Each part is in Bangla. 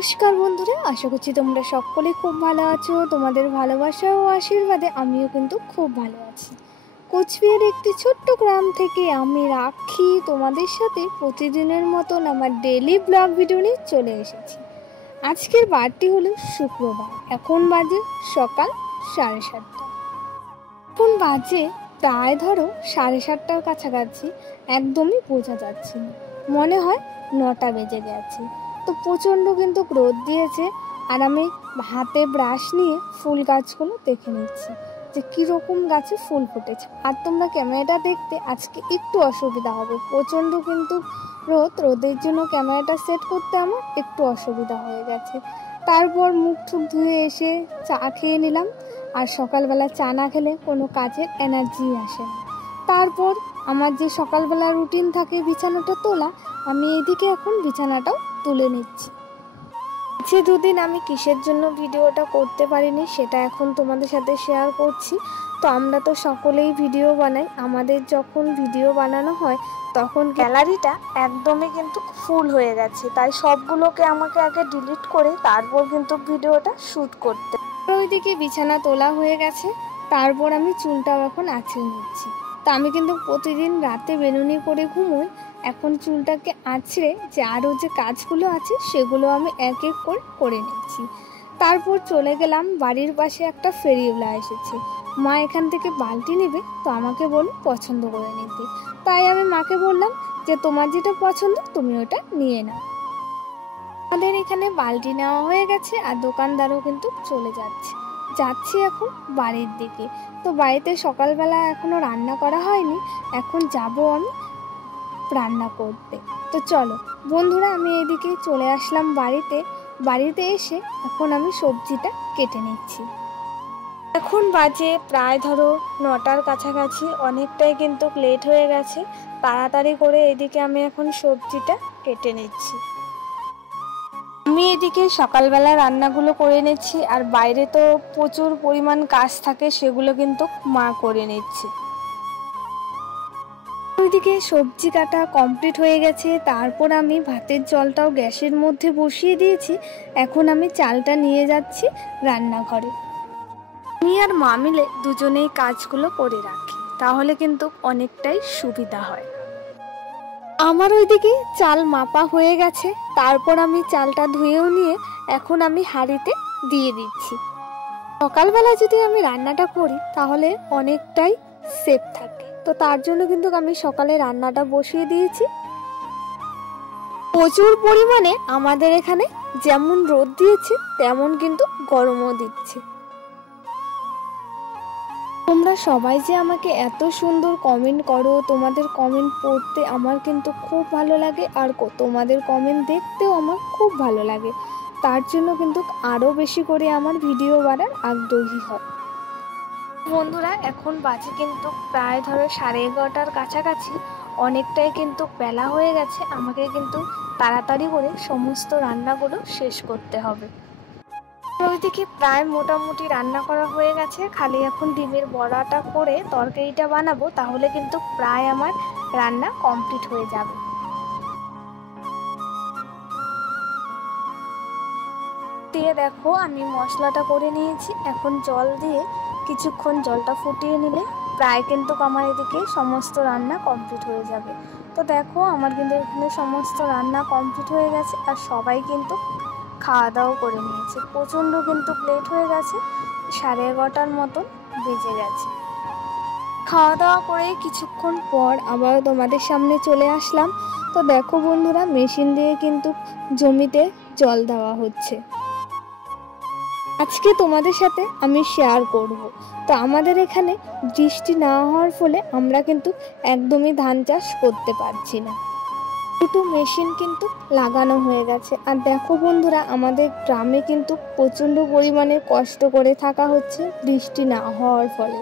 নমস্কার বন্ধুরা, আশা করছি তোমরা সকলে খুব ভালো আছো। তোমাদের ভালোবাসা ও আশীর্বাদে আমিও কিন্তু খুব ভালো আছি। কোচবিহারের একটি ছোট্ট গ্রাম থেকে আমি রাখি তোমাদের সাথে প্রতিদিনের মতন আমার ডেইলি ব্লগ ভিডিও নিয়ে চলে এসেছি। আজকের বারটি হলো শুক্রবার। এখন বাজে সকাল 7:30। এখন বাজে প্রায় ধরো 7:30টার কাছাকাছি, একদমই বোঝা যাচ্ছে না, মনে হয় 9টা বেজে গেছে। তো প্রচণ্ড কিন্তু রোদ দিয়েছে, আর আমি হাতে ব্রাশ নিয়ে ফুল গাছগুলো দেখে নিচ্ছি যে কীরকম গাছে ফুল ফুটেছে। আর তোমরা ক্যামেরাটা দেখতে আজকে একটু অসুবিধা হবে, প্রচণ্ড কিন্তু রোদের জন্য ক্যামেরাটা সেট করতে আমার একটু অসুবিধা হয়ে গেছে। তারপর মুখ টুক ধুয়ে এসে চা খেয়ে নিলাম, আর সকালবেলা চা না খেলে কোনো কাজের এনার্জি আসে না। তারপর আমার যে সকালবেলা রুটিন থাকে বিছানাটা তোলা, আমি এইদিকে এখন বিছানাটাও তুলে নিচ্ছি। যে দুদিন আমি কিসের জন্য ভিডিওটা করতে পারিনি সেটা এখন তোমাদের সাথে শেয়ার করছি। তো আমরা তো সকলেই ভিডিও বানাই, আমাদের যখন ভিডিও বানানো হয় তখন গ্যালারিটা একদমই কিন্তু ফুল হয়ে গেছে, তাই সবগুলোকে আমাকে আগে ডিলিট করে তারপর কিন্তু ভিডিওটা শ্যুট করতে। ওইদিকে বিছানা তোলা হয়ে গেছে, তারপর আমি চুলটাও এখন আঁচড়ে নিচ্ছি। তা আমি কিন্তু প্রতিদিন রাতে বেনুনি করে ঘুমোই, এখন চুলটাকে আঁচড়ে যে আরও যে কাজগুলো আছে সেগুলো আমি এক এক করে নিচ্ছি। তারপর চলে গেলাম, বাড়ির পাশে একটা ফেরিওয়ালা এসেছে, মা এখান থেকে বালতি নেবে, তো আমাকে বলল পছন্দ করে নিতে। তাই আমি মাকে বললাম যে তোমার যেটা পছন্দ তুমি ওটা নিয়ে নাও। আমাদের এখানে বালতি নেওয়া হয়ে গেছে, আর দোকানদারও কিন্তু চলে যাচ্ছি এখন বাড়ির দিকে। তো বাড়িতে সকালবেলা এখনো রান্না করা হয়নি, এখন যাব আমি রান্না করতে। তো চলো বন্ধুরা, আমি এদিকে চলে আসলাম বাড়িতে এসে এখন আমি সবজিটা কেটে নিচ্ছি। এখন বাজে প্রায় ধরো 9টার কাছাকাছি, অনেকটাই কিন্তু লেট হয়ে গেছে। তাড়াতাড়ি করে এদিকে আমি এখন সবজিটা কেটে নিচ্ছি। আমি এদিকে সকালবেলা রান্নাগুলো করে নিচ্ছি, আর বাইরে তো প্রচুর পরিমাণ কাজ থাকে, সেগুলো কিন্তু মা করে নিচ্ছে। ওইদিকে সবজি কাটা কমপ্লিট হয়ে গেছে, তারপর আমি ভাতের জলটাও গ্যাসের মধ্যে বসিয়ে দিয়েছি। এখন আমি চালটা নিয়ে যাচ্ছি রান্নাঘরে। আমি আর মা মিলে দুজনেই কাজগুলো করে রাখি, তাহলে কিন্তু অনেকটাই সুবিধা হয়। আমার ওইদিকে চাল মাপা হয়ে গেছে, তারপর আমি চালটা ধুয়েও নিয়ে এখন আমি হাঁড়িতে দিয়ে দিচ্ছি। সকালবেলা যদি আমি রান্নাটা করি তাহলে অনেকটাই সেফ থাকে, তো তার জন্য কিন্তু আমি সকালে রান্নাটা বসিয়ে দিয়েছি। প্রচুর পরিমাণে আমাদের এখানে যেমন রোদ দিয়েছে তেমন কিন্তু গরমও দিচ্ছে। তোমরা সবাই যে আমাকে এত সুন্দর কমেন্ট করো, তোমাদের কমেন্ট পড়তে আমার কিন্তু খুব ভালো লাগে, আর তোমাদের কমেন্ট দেখতেও আমার খুব ভালো লাগে। তার জন্য কিন্তু আরও বেশি করে আমার ভিডিও বানার আগ্রহী হয়। বন্ধুরা এখন বাজে কিন্তু প্রায় ধরো 11:30টার কাছাকাছি, অনেকটাই কিন্তু বেলা হয়ে গেছে, আমাকে কিন্তু তাড়াতাড়ি করে সমস্ত রান্নাগুলো শেষ করতে হবে। ওইদিকে প্রায় মোটামুটি রান্না করা হয়ে গেছে, খালি এখন ডিমের বড়াটা করে তরকারিটা বানাবো, তাহলে কিন্তু প্রায় আমার রান্না কমপ্লিট হয়ে যাবে। দিয়ে দেখো আমি মশলাটা করে নিয়েছি, এখন জল দিয়ে কিছুক্ষণ জলটা ফুটিয়ে নিলে প্রায় কিন্তু আমার এদিকে সমস্ত রান্না কমপ্লিট হয়ে যাবে। তো দেখো আমার কিন্তু এখানে সমস্ত রান্না কমপ্লিট হয়ে গেছে, আর সবাই কিন্তু খাওয়া দাওয়া করে নিয়েছে। প্রচণ্ড কিন্তু লেট হয়ে গেছে, 11:30টার মতন বেজে গেছে। খাওয়া দাওয়া করে কিছুক্ষণ পর আবার তোমাদের সামনে চলে আসলাম। তো দেখো বন্ধুরা, মেশিন দিয়ে কিন্তু জমিতে জল দেওয়া হচ্ছে। আজকে তোমাদের সাথে আমি শেয়ার করব। তো আমাদের এখানে বৃষ্টি না হওয়ার ফলে আমরা কিন্তু একদমই ধান চাষ করতে পারছি না। দুটো মেশিন কিন্তু লাগানো হয়ে গেছে। আর দেখো বন্ধুরা, আমাদের গ্রামে কিন্তু প্রচণ্ড পরিমাণে কষ্ট করে থাকা হচ্ছে বৃষ্টি না হওয়ার ফলে।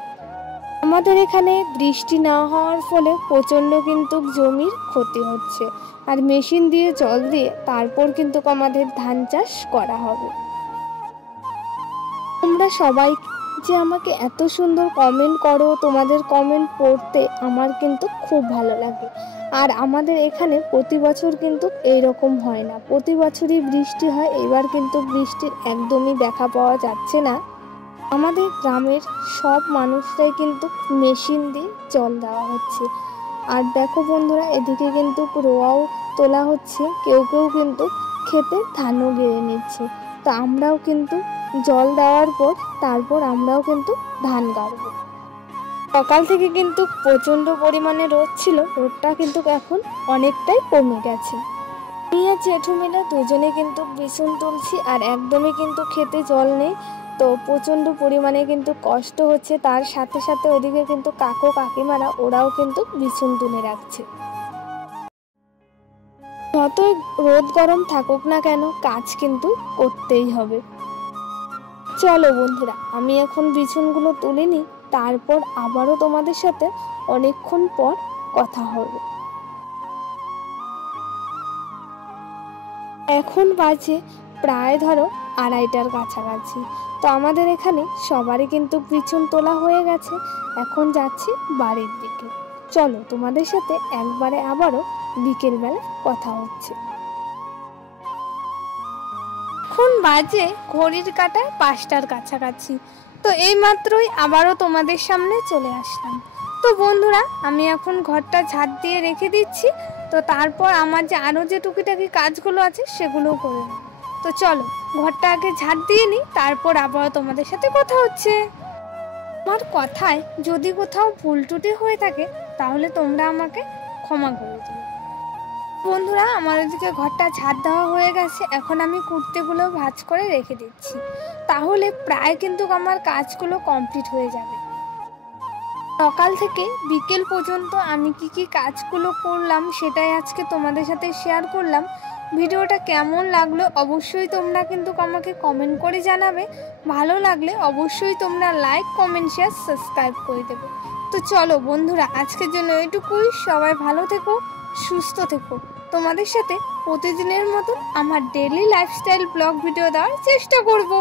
আমাদের এখানে বৃষ্টি না হওয়ার ফলে প্রচণ্ড কিন্তু জমির ক্ষতি হচ্ছে, আর মেশিন দিয়ে জল দিয়ে তারপর কিন্তু আমাদের ধান চাষ করা হবে। তোমরা সবাই যে আমাকে এত সুন্দর কমেন্ট করো, তোমাদের কমেন্ট পড়তে আমার কিন্তু খুব ভালো লাগে। আর আমাদের এখানে প্রতি বছর কিন্তু এইরকম হয় না, প্রতি বছরই বৃষ্টি হয়, এবার কিন্তু বৃষ্টির একদমই দেখা পাওয়া যাচ্ছে না। আমাদের গ্রামের সব মানুষরাই কিন্তু মেশিন দিয়ে জল দেওয়া হচ্ছে। আর দেখো বন্ধুরা, এদিকে কিন্তু রোয়াও তোলা হচ্ছে, কেউ কেউ কিন্তু খেতে ধানও গেড়ে নিচ্ছে। তো আমরাও কিন্তু জল দেওয়ার পর তারপর আমরাও কিন্তু ধান গাড়ব। সকাল থেকে কিন্তু প্রচণ্ড পরিমাণে রোদ ছিল, রোদটা কিন্তু এখন অনেকটাই কমে গেছে। আমি আর জেঠু মিলে দুজনে কিন্তু বিছুন তুলছি, আর একদমই কিন্তু খেতে জল নেই, তো প্রচণ্ড পরিমাণে কিন্তু কষ্ট হচ্ছে। তার সাথে সাথে ওইদিকে কিন্তু কাকু কাকিমারা ওরাও কিন্তু বিছুন তুলে রাখছে। যত রোদ গরম থাকুক না কেন, কাজ কিন্তু করতেই হবে। চলো বন্ধুরা, আমি এখন বিছুনগুলো তুলে নিই, তারপর আবারও তোমাদের সাথে অনেকক্ষণ পর কথা হবে। এখন বাজে প্রায় ধরো 2:30টার কাছাকাছি। তো আমাদের এখানে সবারই কিন্তু বিছুন তোলা হয়ে গেছে, এখন যাচ্ছি বাড়ির দিকে। চলো তোমাদের সাথে একবারে আবারও বিকেলবেলা কথা হচ্ছে। এখন বাজে ঘড়ির কাঁটায় 5টার কাছাকাছি। তো এই মাত্রই আবারও তোমাদের সামনে চলে আসলাম। তো বন্ধুরা, আমি এখন ঘরটা ঝাড় দিয়ে রেখে দিচ্ছি, তো তারপর আমার যে আরও যে টুকিটাকি কাজগুলো আছে সেগুলোও করে নেব। তো চলো ঘরটা আগে ঝাড় দিয়ে নিই, তারপর আবারও তোমাদের সাথে কথা হচ্ছে। আমার কথায় যদি কোথাও ভুল ত্রুটি হয়ে থাকে তাহলে তোমরা আমাকে ক্ষমা করে দিও। বন্ধুরা, আমার ওদিকে ঘরটা ঝাড় দেওয়া হয়ে গেছে, এখন আমি কুর্তিগুলো ভাঁজ করে রেখে দিচ্ছি, তাহলে প্রায় কিন্তু আমার কাজগুলো কমপ্লিট হয়ে যাবে। সকাল থেকে বিকেল পর্যন্ত আমি কি কাজগুলো করলাম সেটাই আজকে তোমাদের সাথে শেয়ার করলাম। ভিডিওটা কেমন লাগলো অবশ্যই তোমরা কিন্তু আমাকে কমেন্ট করে জানাবে। ভালো লাগলে অবশ্যই তোমরা লাইক, কমেন্ট, শেয়ার, সাবস্ক্রাইব করে দেবে। তো চলো বন্ধুরা, আজকের জন্য এটুকুই। সবাই ভালো থেকো, সুস্থ থেকো। তোমাদের সাথে প্রতিদিনের মতন আমার ডেইলি লাইফস্টাইল ব্লগ ভিডিও দেওয়ার চেষ্টা করব।